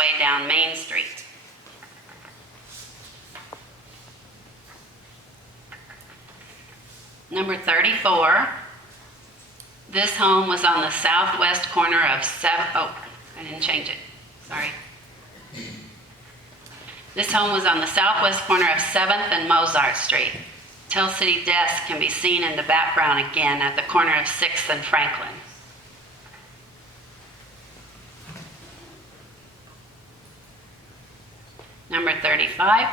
way down Main Street. Number 34, this home was on the southwest corner of I didn't change it, sorry. This home was on the southwest corner of 7th and Mozart Street. Tell City Desk can be seen in the background again at the corner of 6th and Franklin. Number 35.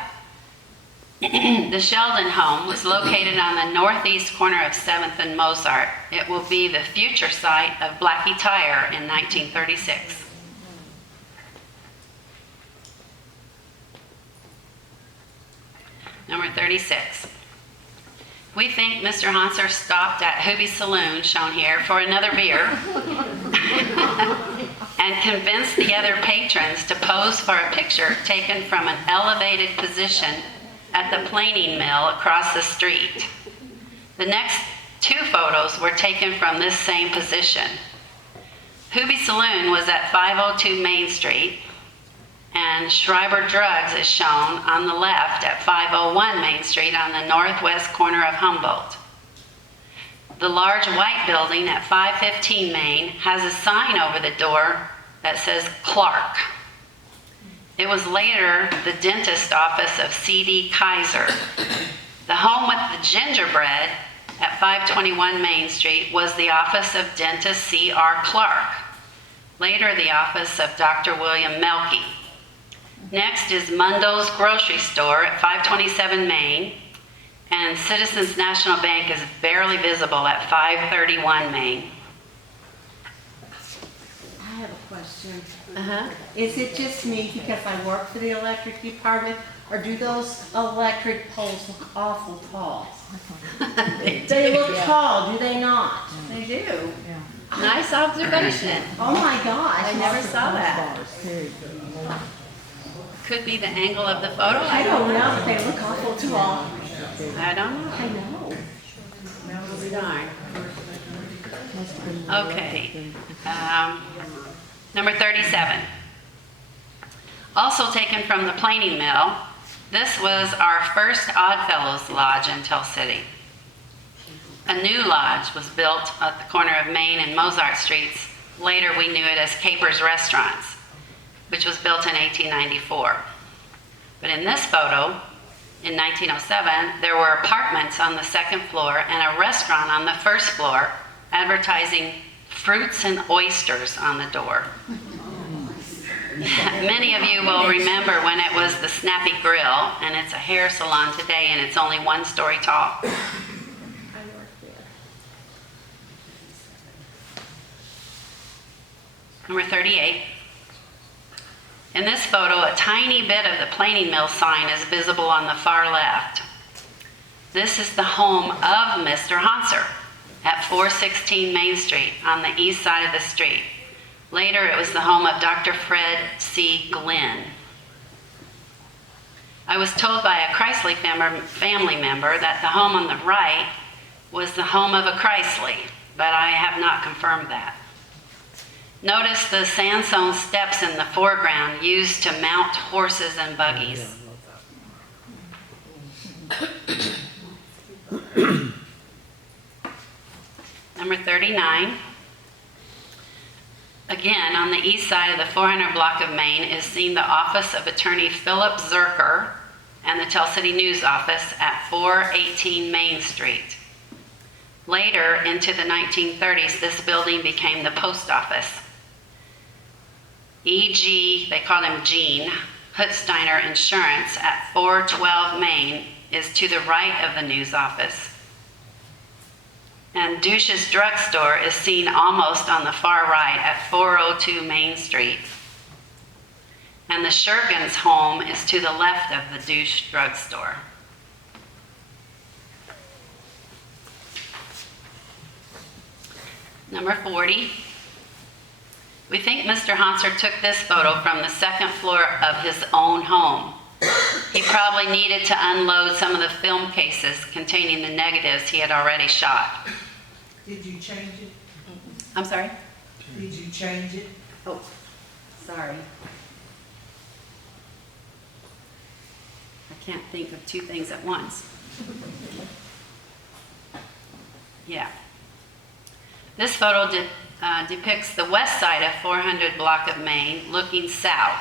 The Sheldon home was located on the northeast corner of 7th and Mozart. It will be the future site of Blackie Tire in 1936. Number 36. We think Mr. Hanser stopped at Hooby Saloon, shown here, for another beer and convinced the other patrons to pose for a picture taken from an elevated position at the planing mill across the street. The next two photos were taken from this same position. Hooby Saloon was at 502 Main Street, and Schreiber Drugs is shown on the left at 501 Main Street on the northwest corner of Humboldt. The large white building at 515 Main has a sign over the door that says Clark. It was later the dentist office of C.D. Kaiser. The home with the gingerbread at 521 Main Street was the office of dentist C.R. Clark. Later, the office of Dr. William Melky. Next is Mundo's Grocery Store at 527 Main, and Citizens National Bank is barely visible at 531 Main. I have a question. Uh-huh. Is it just me because I work for the electric department, or do those electric poles look awful tall? They look tall, do they not? They do. Nice observation. Oh my gosh. I never saw that. Could be the angle of the photo. I don't know, but they look awful tall. I don't know. I know. Darn. Okay. Number 37. Also taken from the planing mill, this was our first Oddfellows Lodge in Tell City. A new lodge was built at the corner of Main and Mozart Streets. Later we knew it as Capers Restaurants, which was built in 1894. But in this photo, in 1907, there were apartments on the second floor and a restaurant on the first floor advertising fruits and oysters on the door. Many of you will remember when it was the Snappy Grill, and it's a hair salon today, and it's only 1 story tall. Number 38. In this photo, a tiny bit of the planing mill sign is visible on the far left. This is the home of Mr. Hanser at 416 Main Street on the east side of the street. Later, it was the home of Dr. Fred C. Glenn. I was told by a Chrisley family member that the home on the right was the home of a Chrisley, but I have not confirmed that. Notice the sandstone steps in the foreground used to mount horses and buggies. Number 39. Again, on the east side of the 400 block of Main is seen the office of attorney Philip Zerker and the Tell City News office at 418 Main Street. Later, into the 1930s, this building became the post office. E.G., they call him Gene, Hutzsteiner Insurance at 412 Main is to the right of the news office. And Douche's Drugstore is seen almost on the far right at 402 Main Street. And the Shergans' home is to the left of the Douche Drugstore. Number 40. We think Mr. Hanser took this photo from the second floor of his own home. He probably needed to unload some of the film cases containing the negatives he had already shot. Did you change it? I'm sorry? Did you change it? Oh, sorry. can't think of two things at once. Yeah. This photo depicts the west side of 400 block of Main looking south.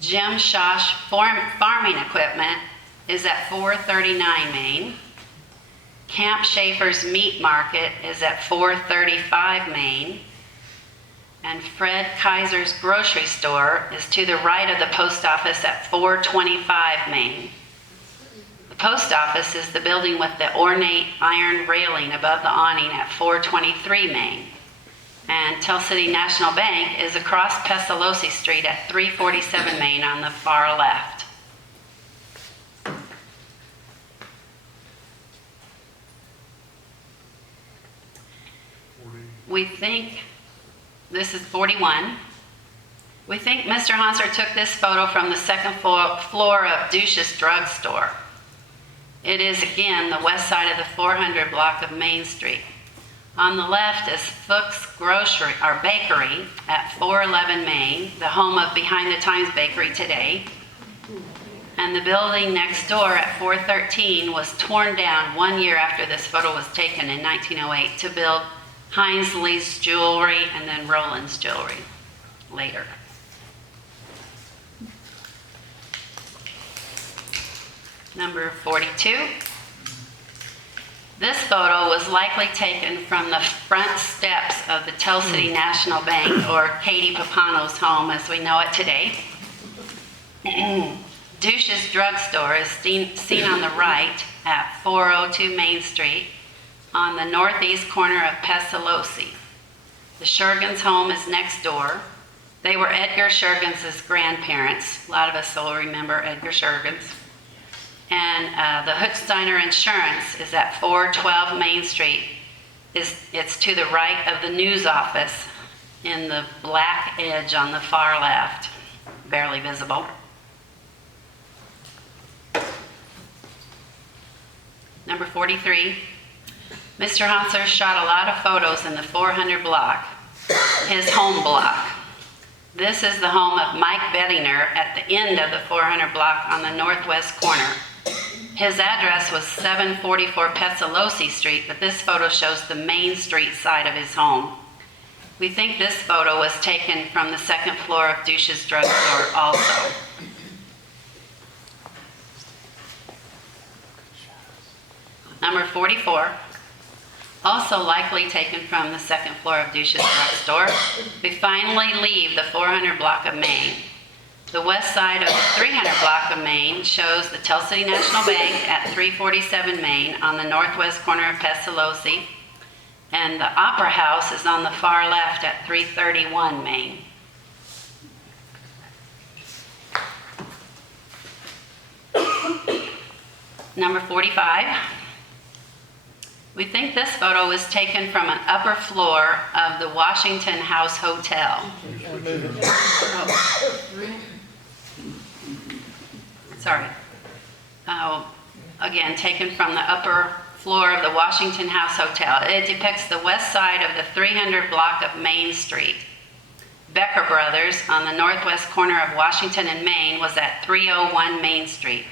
Jim Shosh farming equipment is at 439 Main. Camp Schaefer's Meat Market is at 435 Main. And Fred Kaiser's grocery store is to the right of the post office at 425 Main. The post office is the building with the ornate iron railing above the awning at 423 Main. And Tell City National Bank is across Pestalozzi Street at 347 Main on the far left. We think, this is 41. We think Mr. Hanser took this photo from the second floor of Douche's drugstore. It is again the west side of the 400 block of Main Street. On the left is Fuchs Grocery or Bakery at 411 Main, the home of Behind the Times Bakery today. And the building next door at 413 was torn down 1 year after this photo was taken in 1908 to build Hinesley's Jewelry and then Roland's Jewelry later. Number 42. This photo was likely taken from the front steps of the Tell City National Bank, or Katie Papano's home as we know it today. Douche's drugstore is seen on the right at 402 Main Street on the northeast corner of Pestalozzi. The Shergans' home is next door. They were Edgar Shergans' grandparents. A lot of us will remember Edgar Shergans. And the Hooksteiner Insurance is at 412 Main Street. It's to the right of the news office in the black edge on the far left, barely visible. Number 43. Mr. Hanser shot a lot of photos in the 400 block, his home block. This is the home of Mike Bettinger at the end of the 400 block on the northwest corner. His address was 744 Pestalozzi Street, but this photo shows the Main Street side of his home. We think this photo was taken from the second floor of Douche's drugstore also. Number 44, also likely taken from the second floor of Douche's drugstore. We finally leave the 400 block of Main. The west side of the 300 block of Main shows the Tell City National Bank at 347 Main on the northwest corner of Pestalozzi, and the Opera House is on the far left at 331 Main. Number 45. We think this photo was taken from an upper floor of the Washington House Hotel. Sorry. Again, taken from the upper floor of the Washington House Hotel. It depicts the west side of the 300 block of Main Street. Becker Brothers on the northwest corner of Washington and Main was at 301 Main Street.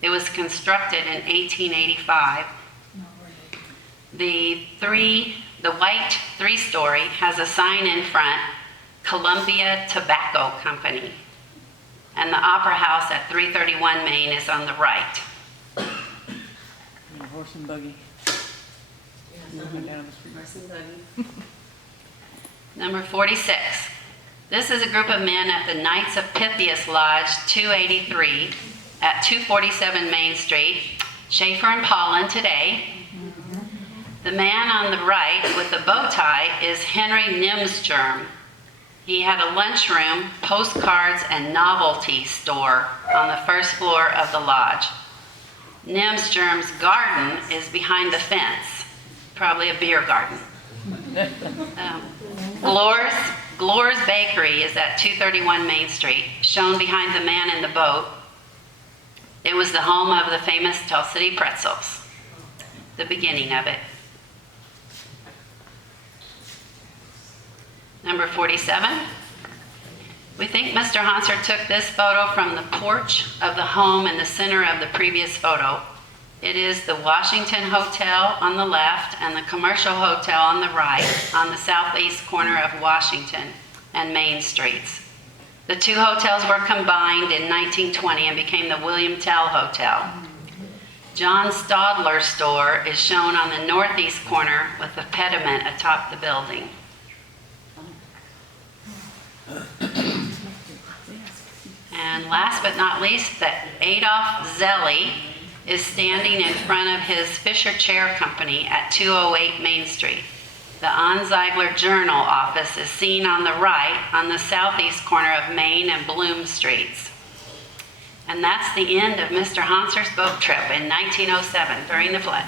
It was constructed in 1885. The white three-story has a sign in front, Columbia Tobacco Company. And the Opera House at 331 Main is on the right. Horse and buggy. Number 46. This is a group of men at the Knights of Pythias Lodge 283 at 247 Main Street. Schaefer and Paulin today. The man on the right with the bow tie is Henry Nimsgerm. He had a lunchroom, postcards, and novelty store on the first floor of the lodge. Nimsgerm's garden is behind the fence, probably a beer garden. Glor's Bakery is at 231 Main Street, shown behind the man in the boat. It was the home of the famous Tell City pretzels, the beginning of it. Number 47. We think Mr. Hanser took this photo from the porch of the home in the center of the previous photo. It is the Washington Hotel on the left and the Commercial Hotel on the right on the southeast corner of Washington and Main Streets. The two hotels were combined in 1920 and became the William Tell Hotel. John Stadler's store is shown on the northeast corner with the pediment atop the building. And last but not least, that Adolf Zelli is standing in front of his Fisher Chair Company at 208 Main Street. The Anzeigler Journal office is seen on the right on the southeast corner of Main and Bloom Streets. And that's the end of Mr. Hanser's boat trip in 1907 during the flood.